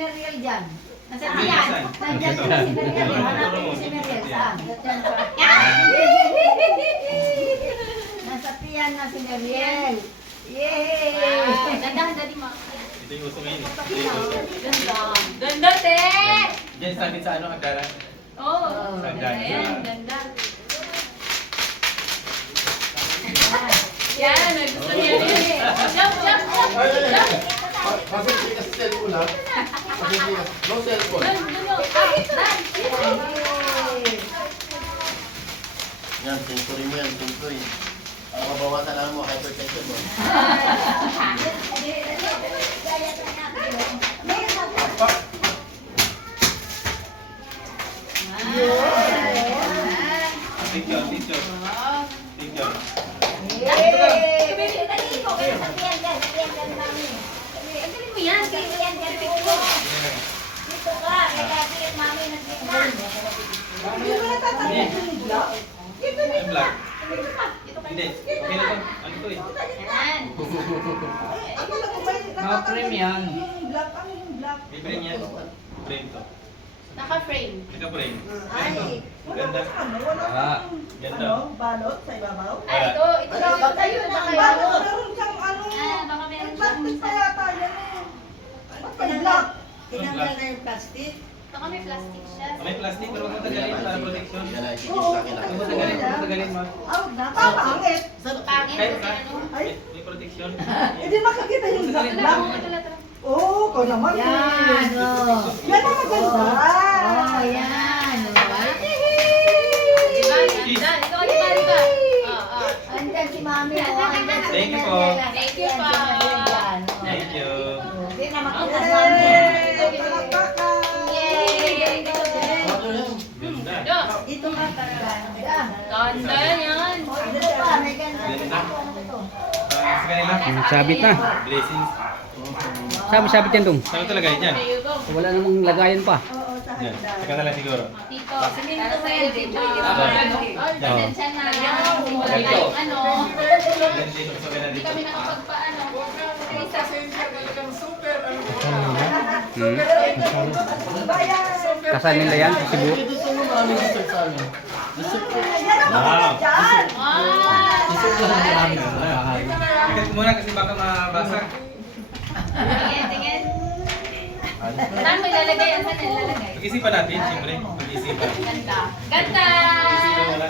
Meriel dyan? Nasaan Hindi, yan? saan? Nandiyan Dito. pala si Meriel. Dito. Hanapin mo si Meriel. Saan? Nasa piyan na si Meriel. Yay! Dandahan, daddy mo. Ito yung uso ngayon. Ito yung uso. Ganda. Ganda, te! Diyan sabit sa ano, hagdaran. Oo. Ganda. Ayan, ganda. Yan, gusto niya rin. Jump, jump, jump. Jump. Masipin ka sa cellphone ha? Masipin ka. No cellphone. Dun, dun, dun. Ah, dan. Yan, sensory mo yan, sensory. Para mabawasan lang mo, hypertension mo. Picture, picture. Picture. Ang galing mo yan. Yung black. Hindi. Okay na to. Ano to eh? Yan. Naka-frame yan. May frame yan. Frame to. Naka-frame. Naka-frame. Ay. Ganda. Ah. Ganda. Balot sa ibabaw? Ay, ito. Ito na. Baka yun na kayo. Balot, meron siyang ano. Ah, baka meron siyang Plastic pa yata yan eh. Ba't may black? Tinanggal na yung plastic. Baka may plastic siya. May plastic pero huwag mo tagalin para protection. Yan na, isikip Oo. sa akin Huwag mo tagalin, huwag mo tagalin mo. Out na. Papangit. Pangit Kahit kasi ano. Ay, may protection. hindi makakita yung black Tala, black. oo, tala, tala. Oo, ikaw naman. Yan, oh. Yan ang maganda. Oh, yan. Diba? Ganda. Ito ka, diba, diba? Oo, oo. Andyan si Mami, oh. Andyan si Thank you po. Meriel. Thank you po. Thank you. Hindi na makita si Mami. Yay! Palakpakan! Yay! Ganda. Do. Dito ka talaga. Ganda yan. Oh, ito pa, may ganda. Ganda. Ano to? Sa kanila. Sabit na. Blessings. Sabit yan dong. Saan ito lagay dyan? There you go. Wala namang lagayan pa. Oo, sa Dyan. hagdan. Saka na lang siguro. Dito. Para sa LJ. Ah. Pasensya na. Wala Ito. tayong ano. Ganda dito. Sa kanila Hindi dito. kami nakapagpaano. Isa. Kasal nila yan sa Cebu. Dito sa mga maraming dessert sa amin. Yan ang maganda dyan. Dessert lang ang maraming. Ikat ko muna kasi baka mabasa. Tingin, tingin. Saan mo ilalagay? Saan ilalagay? Pag-isipan natin, siyempre. Pag-isipan. Ganda. Ganda! Pag-isipan wala.